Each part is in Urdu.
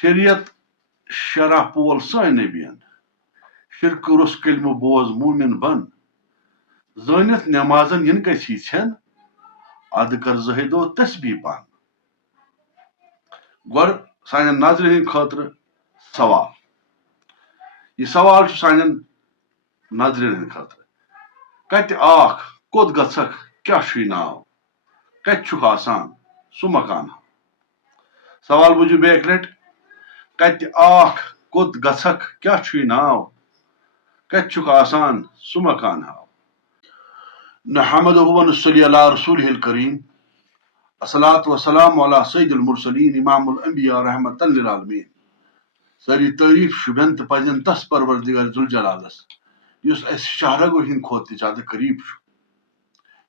شریعت شرح پول سٲنۍ نبیَن شرکہٕ روٚس کلمہٕ بوز موٗمِن بن زٲنِتھ نٮ۪مازن یِن گژھی ژھٮ۪ن اَدٕ کر زٕہے دۄہ تسبیح پن گۄڈٕ سانٮ۪ن نظرِ ہٕنٛدِ خٲطرٕ سوال یہِ سوال چھُ سانٮ۪ن نظرن ہٕنٛدِ خٲطرٕ کتہِ آکھ کوٚت گژھکھ کیٛاہ چھُے ناو کتہِ چھُکھ آسان سُہ مکان ہاو سوال بوٗزِو بیٚیہِ اکہِ لٹہِ کتہِ آکھ کوٚت گژھکھ کیٛاہ چھُے ناو کتہِ چھُکھ آسان سُہ مکان ہاو نحمدہ ونصلی علی رسولہ الکریم الصلاۃ والسلام علی سید المرسلین امام الانبیاء رحمۃ للعالمین ساری تعریف شُبین تہٕ پزن تس پروردگار ذوالجلالس یُس اسہِ شاہرگو ہٕنٛدِ کھۄتہٕ تہِ زیادٕ قریب چھُ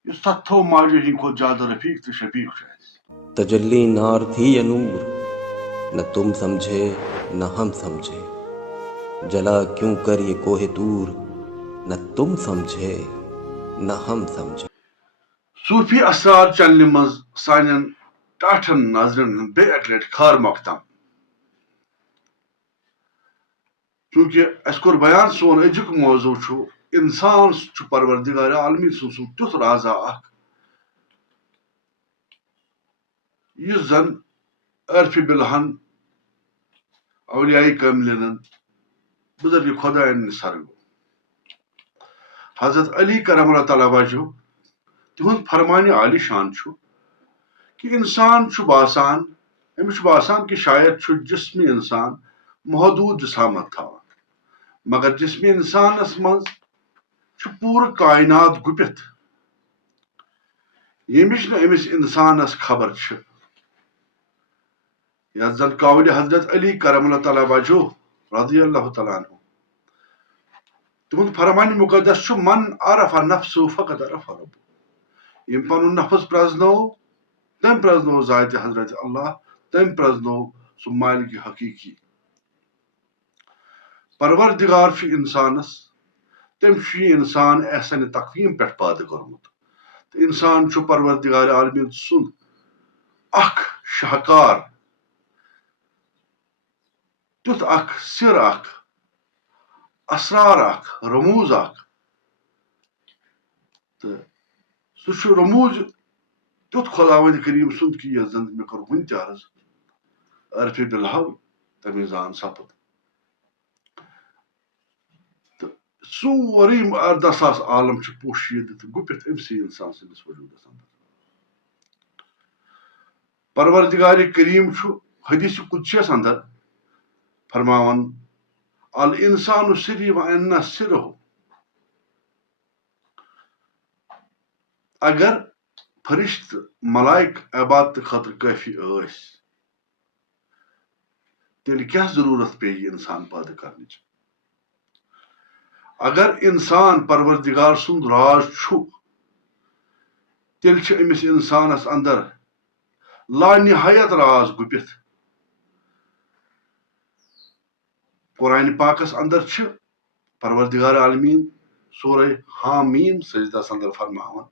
یُس ستھو ماجو ہٕنٛدِ کھۄتہٕ زیادٕ رفیق تہٕ شفیق چھُ اسہِ تجلی نار تھی یا نور نہ تم سمجھے نہ ہم سمجھے جلا کیوں کر یہ کوہ دور نہ تم سمجھے نہ ہم سمجھے صوفی اسرار چنلہِ منٛز سانٮ۪ن ٹاٹھن نظرن ہُنٛد بیٚیہِ اکہِ لٹہِ خار مۄقدم چوٗنٛکہِ اسہِ کوٚر بیان سون أزیُک موضوع چھُ انسان چھُ پروردگار عالمیٖن سُنٛد سُہ تیُتھ رازا اکھ یُس زن عرفِ بِلہن اولیاء کاملینن بُزرگِ خۄدایَن نثر گوٚو حضرت علی کرم اللہ تعالیٰ وجہ تِہُنٛد فرمانہِ عالی شان چھُ کہِ انسان چھُ باسان أمِس چھُ باسان کہِ شاید چھُ جسمِ انسان محدوٗد جسامت تھاوان مگر جسمِ انسانس منٛز چھُ پوٗرٕ کائنات گُپِتھ ییٚمِچ نہٕ أمِس انسانس خبر چھِ یتھ زن قولِ حضرت علی کرم اللہ تعالیٰ وجہ رضی اللہ تعالیٰ عنہ تِہُنٛد فرمانہِ مُقدس چھُ من عرف نفسہ فقد عرف ربہ ییٚمۍ پنُن نفس پرزنوو تٔمۍ پرزنوو ذاتِ حضرت اللہ تٔمۍ پرزنوو سُہ مالکہِ حقیٖقی پروردگار چھُ انسانس تٔمۍ چھُ یہِ انسان احسانِ تقویٖم پٮ۪ٹھ پٲدٕ کوٚرمُت تہٕ انسان چھُ پروردگار عالمیٖن سُنٛد اکھ شاہکار تیُتھ اکھ سِر اکھ اسرار اکھ رموٗز اکھ تہٕ سُہ چھُ رموٗز تیُتھ خۄداوندِ کریٖم سُنٛد کہِ یتھ زن مےٚ کوٚر وُنہِ تہِ عرض عرفِ بِلہو تمے زان سپُد تہٕ سورُے اردہ ساس عالم چھُ پوشیٖدٕ تہٕ گُپِتھ أمسٕے انسان سٕنٛدِس وجوٗدس انٛدر پروردگارِ کریٖم چھُ حدیث قدسیَس انٛدر فرماوان الانسان سری وانہ سرہ اگر فرشتہٕ ملائک عبادتہٕ خٲطرٕ کٲفی ٲسۍ تیٚلہِ کیٛاہ ضروٗرت پیٚیہِ انسان پٲدٕ کرنٕچ اگر انسان پروردگار سُنٛد راز چھُ تیٚلہِ چھِ أمِس انسانس انٛدر لانہایت راز گُپِتھ قرآنِ پاکس انٛدر چھِ پروردگار عالمیٖن سورہ حامیٖم سجدس انٛدر فرماوان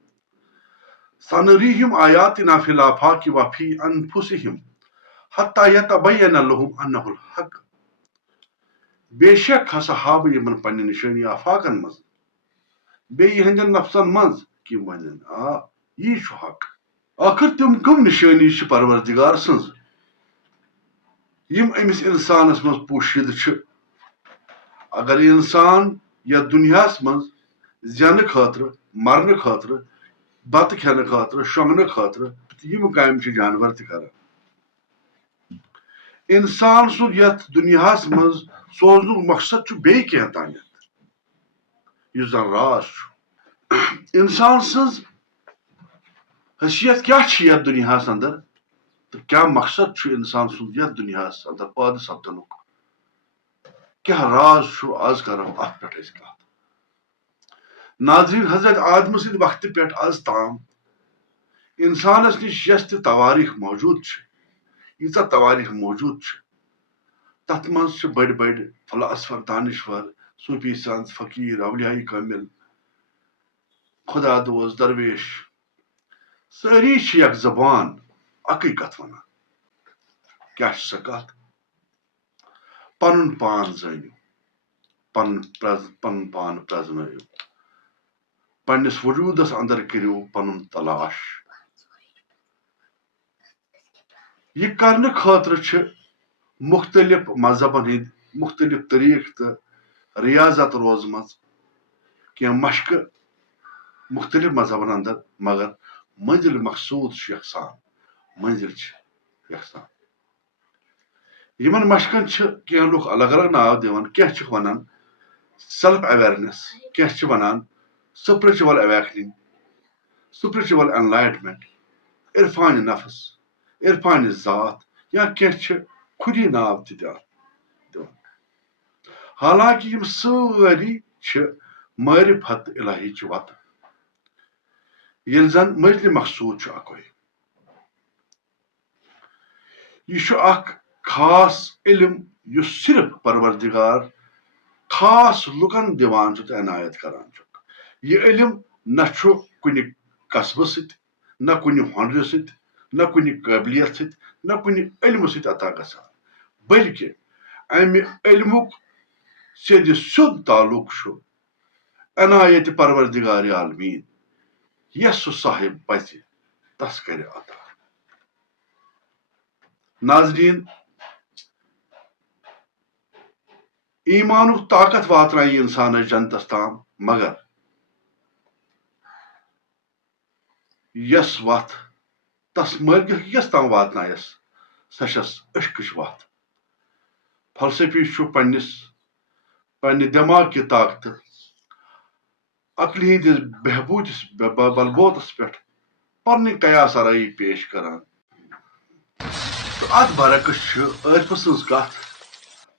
سنریٖہِم آیاتنا فی الآفاقِ وفی انفسہم حتی یتبین لہم انہ الحق بے شک ہسا ہاو بہٕ یِمن پننہِ نِشٲنی آفاقن منٛز بیٚیہِ یِہنٛدٮ۪ن نفسن منٛز کہِ ونن یی چھُ حق ٲخر تِم کٕم نِشٲنی چھِ پروردگار سٕنٛز یِم أمِس انسانس منٛز پوشیٖدٕ چھِ اگر انسان یتھ دُنیاہس منٛز زینہٕ خٲطرٕ مرنہٕ خٲطرٕ بتہٕ کھٮ۪نہٕ خٲطرٕ شۄنگنہٕ خٲطرٕ یِم کامہِ چھِ جانور تہِ کران انسان سُنٛد یتھ دُنیاہس منٛز سوزنُک مقصد چھُ بیٚیہِ کینٛہہ تانٮ۪تھ یُس زن راز چھُ انسان سٕنٛز حیثیت کیٛاہ چھِ یتھ دُنیاہس انٛدر تہٕ کیٛاہ مقصد چھُ انسان سُنٛد یتھ دُنیاہس انٛدر پٲدٕ سپدنُک کیٛاہ راز چھُ آز کرو اتھ پٮ۪ٹھ أسۍ کتھ ناظریٖن حضرت آدمہٕ سٕنٛدِ وقتہٕ پٮ۪ٹھ آز تام انسانس نِش یۄس تہِ تواریٖخ موجوٗد چھِ ییٖژاہ تواریٖخ موجوٗد چھِ تتھ منٛز چھِ بٔڑۍ بٔڑۍ فلاسفر دانشور صوٗفی سنت فقیٖر اولیاء کامل خدا دوست درویش سٲری چھِ یک زبان اکٕے کتھ ونان کیٛاہ چھِ سۄ کتھ پنن پان زٲنِو پنن پان پرٛزنٲیِو پننِس وجوٗدس انٛدر کٔرِو پنُن تلاش یہِ کرنہٕ خٲطرٕ چھِ مختلف مذہبن ہٕنٛدۍ مختلف طریٖقہٕ تہٕ ریاضت روزمژ کینٛہہ مشقہٕ مختلف مذہبن انٛدر مگر منزِل مقصوٗد چھُ یکسان منزِل چھِ یکسان یِمن مشقن چھِ کینٛہہ لُکھ الگ الگ ناو دِوان کینٛہہ چھِکھ ونان سیلف اویرنس کینٛہہ چھِ ونان سپرچوَل اویکننگ سپرچوَل انلایٹمنٹ عرفانِ نفس عرفانِ ذات یا کینٛہہ چھِ خُدی ناو تہِ دِوان حالانکہِ یِم سٲری چھِ معرفت الہی چہِ وتہٕ ییٚلہِ زن منزلہِ مقصوٗد چھُ اکوے یہِ چھُ اکھ خاص علم یُس صرف پروردگار خاص لُکن دِوان چھُ تہٕ عنایت کران چھُ یہِ علم نہ چھُ کُنہِ قصبہٕ سۭتۍ نہ کُنہِ ہۄنرِ سۭتۍ نہ کُنہِ قٲبلیت سۭتۍ نہ کُنہِ علمہٕ سۭتۍ عطا گژھان بلکہِ امہِ علمُک سیٚدِ سیوٚد تعلق چھُ عنایتِ پروردگارِ عالمیٖن یس سُہ صاحب پزِ تس کرِ عطا ناظریٖن ایٖمانُک طاقت واتنایہِ انسانس جنتس تام مگر یس وتھ تس مٲلکس تام واتنایس سۄ چھس اشکٕچ وتھ فلسفی چھُ پننہِ دٮ۪ماغ کہِ طاقتہٕ عقلہِ ہٕنٛدِس بہبوٗدس بلبوتس پٮ۪ٹھ پنٕنۍ قیاس آرٲیی پیش کران تہٕ اتھ برعکس چھِ عٲرفہٕ سٕنٛز کتھ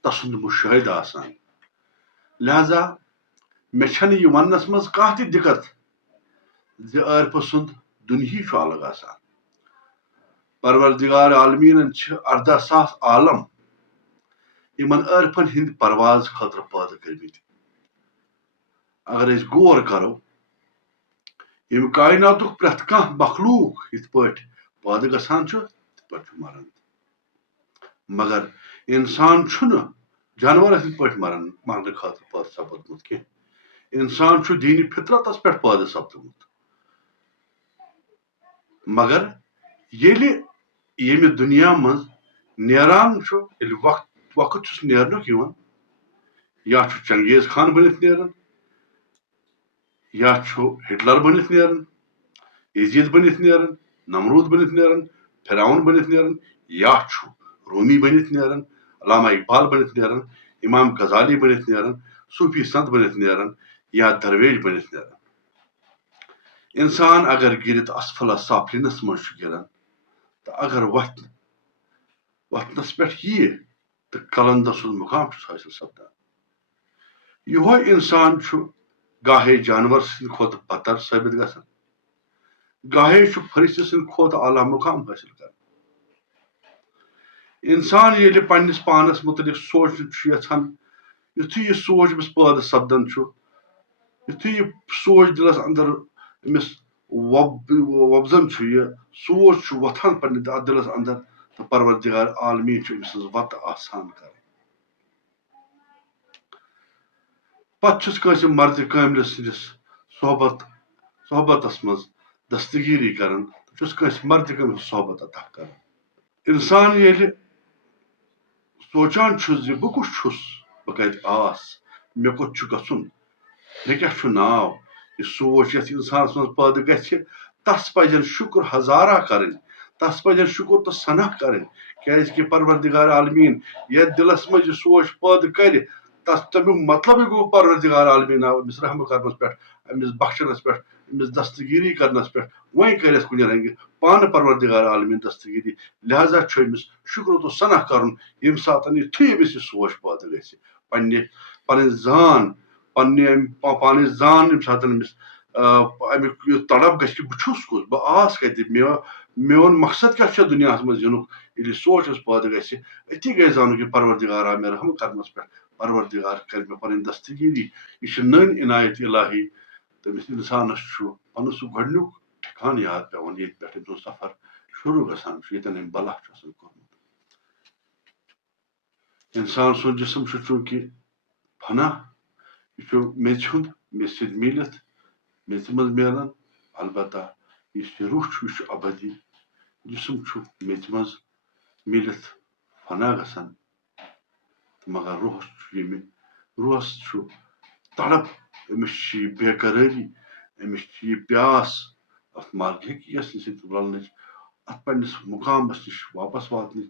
تسُنٛد مُشٲہدٕ آسان لہذا مےٚ چھنہٕ یہِ وننس منٛز کانٛہہ تہِ دِقت زِ عٲرفہٕ سُنٛد دُنیاہٕے چھُ الگ آسان پروردگار عالمیٖنن چھِ 18,000 عالم یِمن عٲرفن ہٕنٛدِ پرواز خٲطرٕ پٲدٕ کٔرمٕتۍ اگر أسۍ غور کرو ییٚمہِ کایناتُک پرٛٮ۪تھ کانٛہہ مخلوٗق یِتھ پٲٹھۍ پٲدٕ گژھان چھُ تِتھ پٲٹھۍ چھُ مران مگر انسان چھُنہٕ جانورن ہٕنٛدۍ پٲٹھۍ مرنہٕ خٲطرٕ پٲدٕ سپدمُت کینٛہہ انسان چھُ دیٖنہِ فطرتس پٮ۪ٹھ پٲدٕ سپدمُت مگر ییٚلہِ ییٚمہِ دُنیا منٛز نیران چھُ ییٚلہِ وقت چھُس نیرنُک یِوان یا چھُ چنگیز خان بٔنِتھ نیران یا چھُ ہٹلر بٔنِتھ نیران یزید بٔنِتھ نیران نمروٗد بٔنِتھ نیران فرعون بٔنِتھ نیران یا چھُ رومی بٔنِتھ نیران علامہ اقبال بٔنِتھ نیران امام غزالی بٔنِتھ نیران صوٗفی سنت بٔنِتھ نیران یا درویش بٔنِتھ نیران انسان اگر گِرِ تہٕ اسفل سافلِنس منٛز چھُ گِران تہٕ اگر وتھنس پٮ۪ٹھ ییہِ تہٕ کلندر سُنٛد مُقام چھُس حٲصِل سپدان یِہوے انسان چھُ گاہے جانور سٕنٛدِ کھۄتہٕ بدتر ثٲبت گژھان گاہے چھُ فرشتہٕ سٕنٛدِ کھۄتہٕ اعلیٰ مُقام حٲصِل کران انسان ییٚلہِ پننِس پانس متعلق سونٛچُن چھُ یژھان یُتھُے یہِ سونٛچ أمِس پٲدٕ سپدان چھُ یُتھُے یہِ سونٛچ دِلس انٛدر أمِس وۄبزان چھُ یہِ سونٛچ چھُ وۄتھان پننہِ اَتھ دِلس انٛدر تہٕ پروردگار عالمیٖن چھُ أمۍ سٕنٛز وتہٕ آسان کران پتہٕ چھُس کٲنٛسہِ مرد کٲملہِ سٕنٛدِس صحبتس منٛز دستگیٖری کران تہٕ چھُس کٲنٛسہِ مرد کٲملہِ صحبت عطا کران انسان ییٚلہِ سونٛچان چھُ زِ بہٕ کُس چھُس بہٕ کتہِ آس مےٚ کوٚت چھُ گژھُن مےٚ کیٛاہ چھُ ناو یہِ سونٛچ یتھ انسانس منٛز پٲدٕ گژھِ تس پزن شُکر ہزارہ کرٕنۍ تس پزن شُکر تہٕ ثنا کرٕنۍ کیٛازِ کہِ پروردگار عالمیٖن یتھ دِلس منٛز یہِ سونٛچ پٲدٕ کرِ تمیُک مطلبٕے گوٚو پروردگار عالمیٖن آو أمِس رحم کرنس پٮ۪ٹھ أمِس بخشنس پٮ۪ٹھ أمِس دستگیٖری کرنس پٮ۪ٹھ وۄنۍ کرٮ۪س کُنہِ رنگہِ پانہٕ پروردگار عالمیٖن دستگیٖری لہذا چھُ أمِس شُکر تہٕ ثنا کرُن ییٚمہِ ساتہٕ یِتھُے أمِس یہِ سونٛچ پٲدٕ گژھِ پنٕنۍ زان پانٕچ زان ییٚمہِ ساتہٕ أمِس امیُک یہِ تڑپ گژھِ کہِ بہٕ چھُس کُس بہٕ آس کتہِ میون مقصد کیٛاہ چھُ دُنیاہس منٛز یِنُک ییٚلہِ یہِ سونٛچ پٲدٕ گژھِ أتی گژھِ زانُن کہِ پروردگار آو مےٚ رحم کرنس پٮ۪ٹھ پروردگار کرِ مےٚ پنٕنۍ دستگیٖری یہِ چھِ نٔنۍ عنایت الہی تٔمِس انسانس چھُ پنُن سُہ گۄڈنیُک ٹھِکانہٕ یاد پیٚوان ییٚتہِ پٮ۪ٹھ أمۍ سُنٛد سفر شروٗع گژھان چھُ ییٚتٮ۪ن أمۍ بلہ چھُ آسان کوٚرمُت انسان سن جسم چونکہ فنا یہ میژ ہند میژ ست ملت میژ مز ملان البتہ اس روح یہ ابدی جسم میژ مز ملت فنا گژھان مگر روحس تڑپ امس بے قراری امس یہ پیاس ات مرگ حقیقت ست رلنچ ات پنس مقامس نش واپس واتنچ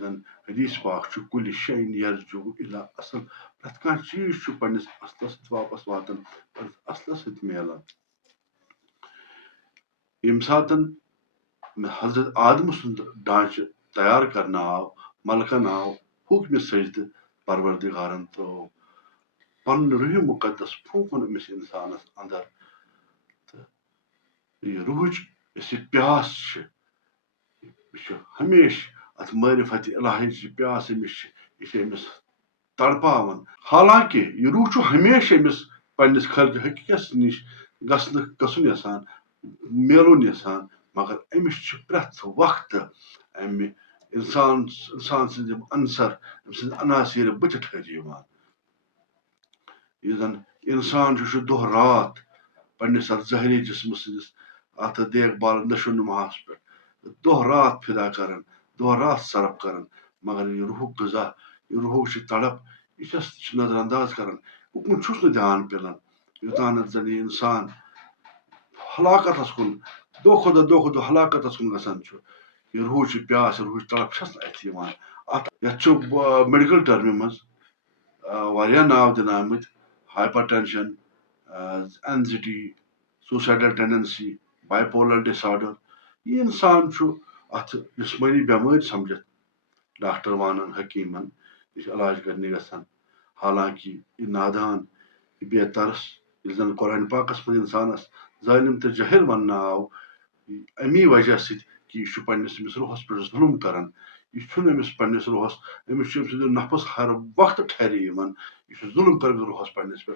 زن حدیث پاک کل شین یرجو الا اصل پرت کھانا چیز پنس اصلس ست واپس واتان اصلس ست ملان یم ساتن حضرت آدم سند ڈانچہ تیار کرنا آو ملکن آو حکم سجدہ پروردگارن ترو پن روح مقدس پھونکن امس انسانس اندر یہ روحچ اس پیاس یہ ہمیشہ ات معرفت الہی پیاس امس یہ امس تڑپاون حالانکہ یہ روح ہمیشہ امس پنس خلق حقیقت نش گھن یسان ملن یسان مگر امس پرت وقت امہ انسان سند عنصر سند عناصر بتہ ٹھہر یہ زن انسان دہ رات پنس ات ظاہری جسم سندس ات دیکھ بال نشو نماس پہ دہ رات فدا کران دہ رات صرف کران مگر یہ روح غذا یہ روح تڑپ یہ نظر انداز کران اکن دھیان پلان یوتان زن یہ انسان ہلاکتس کن دہ کھو دہ ہلاکتس کن گژھان یہ روح پیاس یہ روح تڑپ ات میڈیکل ٹرمہ مز واریاہ ناو دن آمت hypertension anxiety suicidal tendency bipolar disorder یہ انسان ات جسمانی بیماری سمجھت ڈاکٹر وانان حکیمن یہ علاج کرنے گژھان حالانکہ یہ نادان یہ بے ترس یہ زن قرآن پاکس من انسانس ظالم تو جہل ون آو امی وجہ ست کہ یہ پنس امس روحس پہ ظلم کران یہ امس پنس روحس امس سند نفس ہر وقت ٹھہر یہ ظلم کر روحس پنس پہ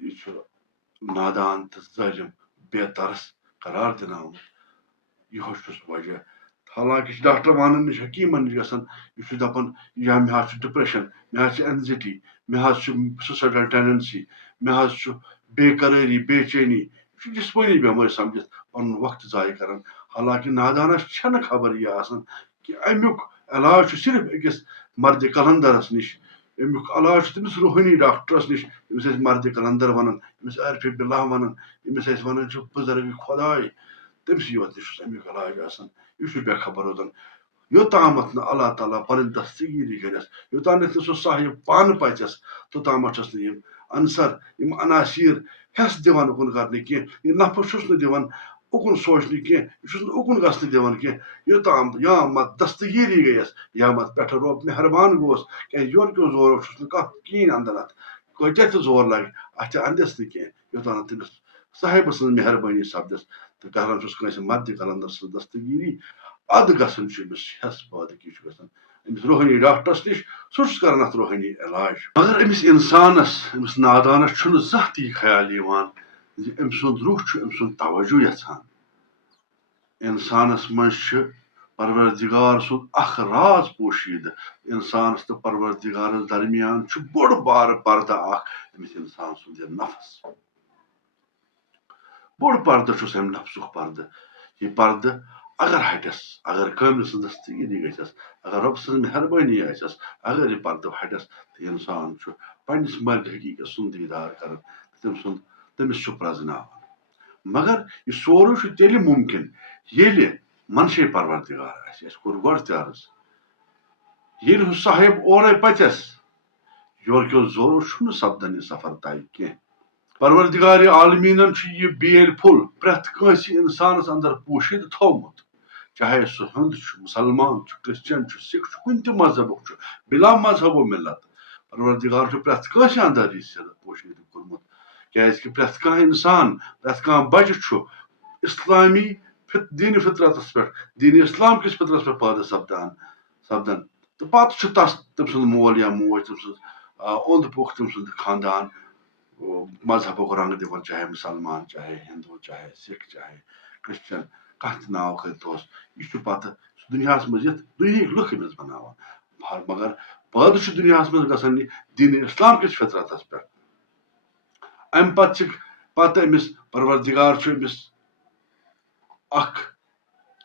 یہ نادان تو ظالم بے ترس قرار دن آمت یہ وجہ حالانکہ ڈاکٹر وانن نش حکیمن نش گژھان یہ دپان یا مے حظ ڈپریشن مے حظ اینزائٹی مے حظ سوسائڈل ٹینڈنسی مے حظ بے قراری بے چینی یہ جسمانی بیماری سمجھت پن وقت ضائع کران حالانکہ نادانس چھن خبر یہ آسان کہ امیک علاج صرف أکس مرد کلندرس نش امیک علاج تمس روحانی ڈاکٹرس نش یمس مرد کلندر ونان یمس عارف باللہ ونان یمس ونان بزرگ خدائے تمس یوت نش امیک علاج آسان یہ بے خبر روزان یوتامت نا اللہ تعالیٰ پن دستگیری کرس یوتانت سہ صاحب پان پچس توتامت یم عنصر یم عناصر حس دان اکن کرنے کی یہ نفس دان اکن سوچنے کی اکن گھن دان کی یوتام یا مت دستگیری گیس یا مت پہ رب مہربان گوس کہ یور کیو زور کہین اندر ات کتیا تہ زور لگہ ات اندس نا کی یوتانت تمس صاحب سن مہربانی سپدس تو کران کنس مرد کلندر سن دستگیری اد گھن امس حس پٲدٕ کی گژھان امس روحانی ڈاکٹرس نش سہ کران ات روحانی علاج مگر امس انسانس امس نادانس زانٛہہ تہ یہ خیال یوان زِ أمۍ سُنٛد روح أمۍ سُنٛد توجہ یژھان انسانس مز پروردگار سُنٛد اخ راز پوشیدہ انسانس تو پروردگارس درمیان بوڑ بار پردہ اخ امس انسان سُنٛد یہ نفس بوڑ پردہ ام نفسک پردہ یہ پردہ اگر ہٹس اگر کامل سن دستگیری گھس اگر رب سن مہربانی آسس اگر یہ پردہ ہٹس تو انسان پنس مرگ حقیقت سن دیدار کران تمس پرزناوان مگر یہ سورے تیل ممکن ییٚلہِ منشے پروردگار آسہِ اَسہِ کوٚر گۄڈٕ تہِ عرض ییٚلہِ ہُہ صاحب اورے پَژٮ۪س یورٕکیو زورو چھُنہٕ سپدان یہِ سفر طے کینٛہہ پروردگار عالمیٖنن چھُ یہِ بیل پھوٚل پرٛٮ۪تھ کٲنٛسہِ اِنسانس اندر پوٗشِتھ تھوٚومُت چاہے سُہ ہیوٚنٛد چھُ مُسلمان چھُ کرسچن چھُ سِکھ چھُ کُنہِ تہِ مذہبُک چھُ بلا مذہب و ملت پروردگار چھُ پرٛٮ۪تھ کٲنٛسہِ اندر یہِ پوٗشِتھ کوٚرمُت کیازکہِ پرٛٮ۪تھ کانٛہہ اِنسان پرٛٮ۪تھ کانٛہہ بچہِ چھُ اسلامی دین فطرتس پہ دین اسلام کس فطرتس پہ پٲدٕ سپدان تو پتہٕ چھُ تم سُنٛد مول یا موج تم سٕنٛز اوٚنٛد پوٚکھ تم سُنٛد خاندان مذہبُک رنٛگ دِوان چاہے مُسلمان چاہے ہندو چاہے سکھ چاہے کرسچن کانٛہہ تہِ ناو کھٔرتوس یہِ چھُ پتہٕ دُنیاہس منٛز یتھ دُنہِکۍ لُکھ أمِس بناوان مگر پٲدٕ چھُ دُنیاہس منٛز گژھان یہِ دیٖنِ اسلام کِس فطرتس پٮ۪ٹھ امہِ پتہٕ أمِس پروردِگار چھُ أمِس اکھ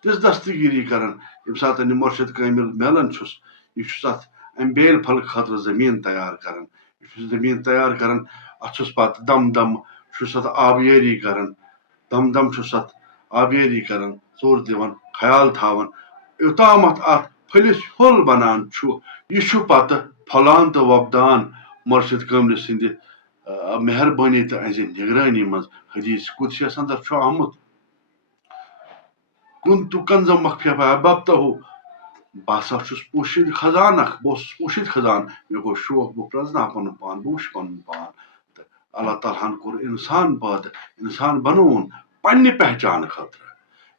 تِژھ دستگیٖری کران ییٚمہِ ساتہٕ یہِ مُرشد کٲمِل میلان چھُس یہِ چھُس اتھ امہِ بیل پھلہِ خٲطرٕ زٔمیٖن تیار کران یہِ چھُس زٔمیٖن تیار کران اتھ چھُس پتہٕ دم چھُس اتھ آبیٲری کران دم چھُس اتھ آبیٲری کران ژوٚر دِوان خیال تھاوان یوٚتامتھ اتھ پھٔلِس ہیوٚل بنان چھُ یہِ چھُ پتہٕ پھۄلان تہٕ وۄپدان مُرشد کٲملہِ سٕنٛدِ مہربٲنی تہٕ أہنٛزِ نگرٲنی منٛز حدیث قدسیس انٛدر چھُ آمُت كنتُ کنزا مخفیہ احببتہ بہٕ ہسا چھُس پوٗشِد خزان اکھ بہٕ اوسُس پوٗشِد خزان مےٚ گوٚو شوق بہٕ پرٛزناو پنُن پان بہٕ وٕچھِ پنُن پان تہٕ اللہ تعالیٰ ہن کوٚر انسان پٲدٕ انسان بنووُن پننہِ پہچانہٕ خٲطرٕ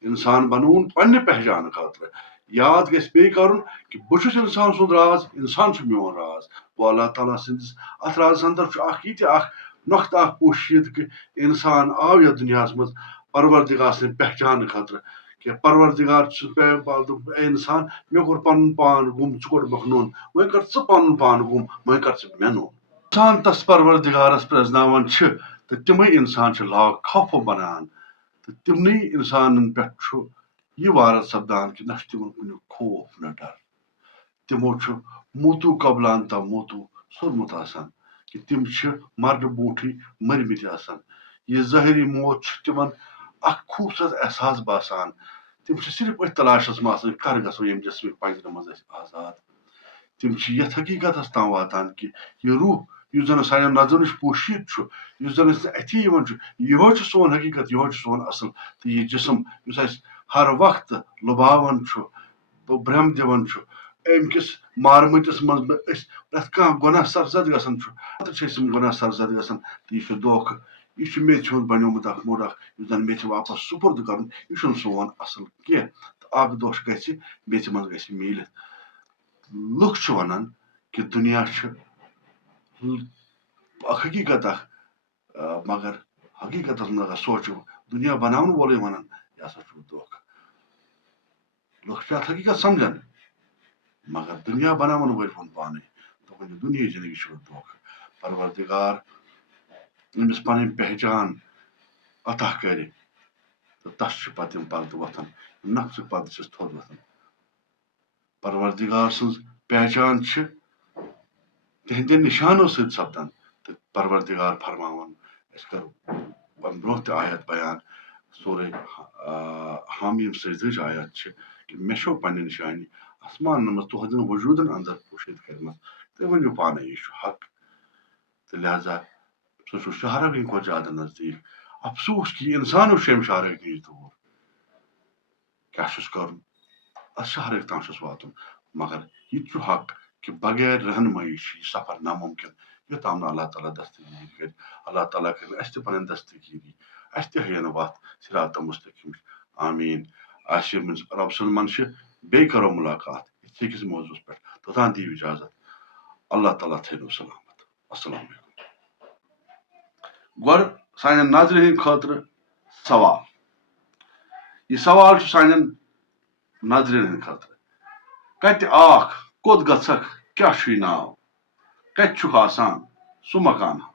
انسان بنووُن پننہِ پہچانہٕ خٲطرٕ یاد گژھِ بیٚیہِ کرُن کہِ بہٕ چھُس انسان سُنٛد راز انسان چھُ میون راز گوٚو اللہ تعالیٰ سٕنٛدِس اتھ رازس انٛدر چھُ اکھ یہِ تہِ اکھ نۄقطہٕ اکھ پوٗشِد کہِ انسان آو یتھ دُنیاہس منٛز پروردِگار سٕنٛدِ پہچانہٕ خٲطرٕ کہ پروردِگار چھُ دوٚپ اے انسان مےٚ کوٚر پنُن پان گُم ژٕ کوٚرمکھ نوٚن وۄنۍ کر ژٕ پنُن پان گُم وۄنۍ کر ژٕ مےٚ نوٚن انسان تس پروردِگارس پرٛزناوان چھِ تہٕ تِمے انسان چھِ لاگ خوفہٕ بنان تہٕ تِمنٕے انسانن پٮ۪ٹھ چھُ یہِ وارد سپدان کہِ نہ چھُ تِمن کُنیُک خوف نہ ڈر تِمو چھُ موتوٗ قبلان تا موتوٗ سوٚرمُت آسان کہِ تِم چھِ مرنہٕ برونٛٹھٕے مٔرمٕتۍ آسان یہِ ظٲہری موت چھُ تِمن اکھ خوٗبصوٗرت احساس باسان تِم چھِ صرف أتھۍ تلاشس منٛز آسان کر گژھو ییٚمہِ جسمٕکۍ پنجرٕ منٛز أسۍ آزاد تِم چھِ یتھ حقیٖقتس تام واتان کہِ یہِ روح یُس زن سانٮ۪ن نظرن نِش پوٗشِد چھُ یُس زن أسۍ اَتھی یِوان چھُ یِہوے چھُ سون حقیٖقت یِہوے چھُ سون اصل تہٕ یہِ جسم یُس اَسہِ ہر وقتہٕ لُباوان چھُ برٛم دِوان چھُ امہِ کِس مارمٔتِس منٛز أسۍ پرٛٮ۪تھ کانٛہہ گۄناہ سرزد گژھان چھُ پتہٕ چھِ أسۍ یِم گۄناہ سرزد گژھان تہٕ یہِ چھُ دھوکہٕ یہِ چھُ میٚژِ ہُنٛد بنیومُت اکھ موٚر اکھ یُس زن میٚژِ واپس سُپرد کرُن یہِ چھُنہٕ سون اصل کینٛہہ تہٕ اکھ دۄہ گژھِ میٚژِ منٛز گژھِ میٖلِتھ لُکھ چھِ ونان کہِ دُنیا چھُ اکھ حقیٖقت اکھ مگر حقیٖقتس منٛز اگر سونٛچو دُنیا بناون وولٕے ونان یہِ ہسا چھُ دھوکہٕ لُکھ چھِ اتھ حقیٖقت سمجھان مگر دُنیا بناون وٲلۍ ووٚن پانے دوٚپُن یہِ دُنیہٕچ زندگی چھُ دھوکہٕ پروردِگار ییٚمِس پنٕنۍ پہچان عطا کرِ تہٕ تس چھِ پتہٕ یِم پردٕ وۄتھان یِم نفژٕکۍ پردٕ چھِس تھوٚد وۄتھان پروردِگار سٕنٛز پہچان چھِ تِہنٛدٮ۪ن نِشانو سۭتۍ سپدان تہٕ پروردِگار فرماوان أسۍ کرو وۄنۍ برونٛہہ تہِ آیت بیان سورے حامیٖم سٕچ آیت چھِ کہِ مےٚ چھو پننہِ نِشانہِ آسمانن منٛز تُہنٛدٮ۪ن وجوٗدن انٛدر پوٗشِد کٔرمٕژ تُہۍ ؤنِو پانے یہِ چھُ حق تہٕ لہذا سُہ چھُ شہرک ہٕنٛدۍ کھۄتہٕ زیادٕ نزدیٖک افسوٗس کہِ یہِ انسانو چھُ امہِ شہرٕکۍ نِش دوٗر کیٛاہ چھُس کرُن اتھ شہرٕکۍ تام چھُس واتُن مگر یہِ تہِ چھُ حق کہِ بغیر رہنمٲیی چھُ یہِ سفر ناممکن یوٚتام نہٕ اللہ تعالیٰ دستگیٖری کرِ اللہ تعالیٰ کرِ اسہِ تہِ پنٕنۍ دستگیٖری اسہِ تہِ ہٲیِن وتھ صراط مستقیٖم آمیٖن آسہِ رۄب سُنٛد منشہِ بیٚیہِ کرو مُلاقات یِتھۍ أکِس موضوٗعس پٮ۪ٹھ توٚتام دِیِو اِجازت اللہ تعالیٰ تھٲینو سلامت السلام علیکم گۄڈٕ سانٮ۪ن ناظریٖن ہٕنٛدِ خٲطرٕ سوال یہِ سوال چھُ سانٮ۪ن ناظریٖن ہٕنٛدِ خٲطرٕ کتہِ آکھ کوٚت گژھکھ کیٛاہ چھُے ناو کتہِ چھُکھ آسان سُہ مکان ہاو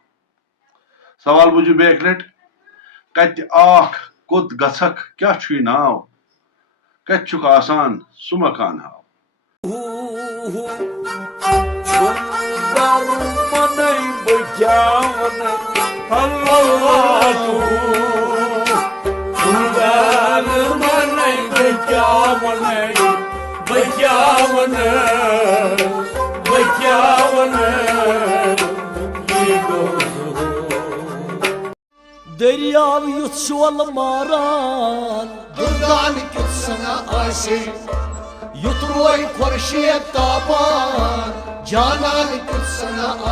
سوال بوٗزِو بیٚیہِ اکہِ لٹہِ کتہِ آکھ کوٚت گژھکھ کیٛاہ چھُے ناو کتہِ چھُکھ آسان سُہ مکان ہاو دریاو یُتھ شولہٕ ماران دُردان کیُتھ سنا آسہِ یُتھ روے خۄرشید تابان جانان کیُتھ سنا آسہِ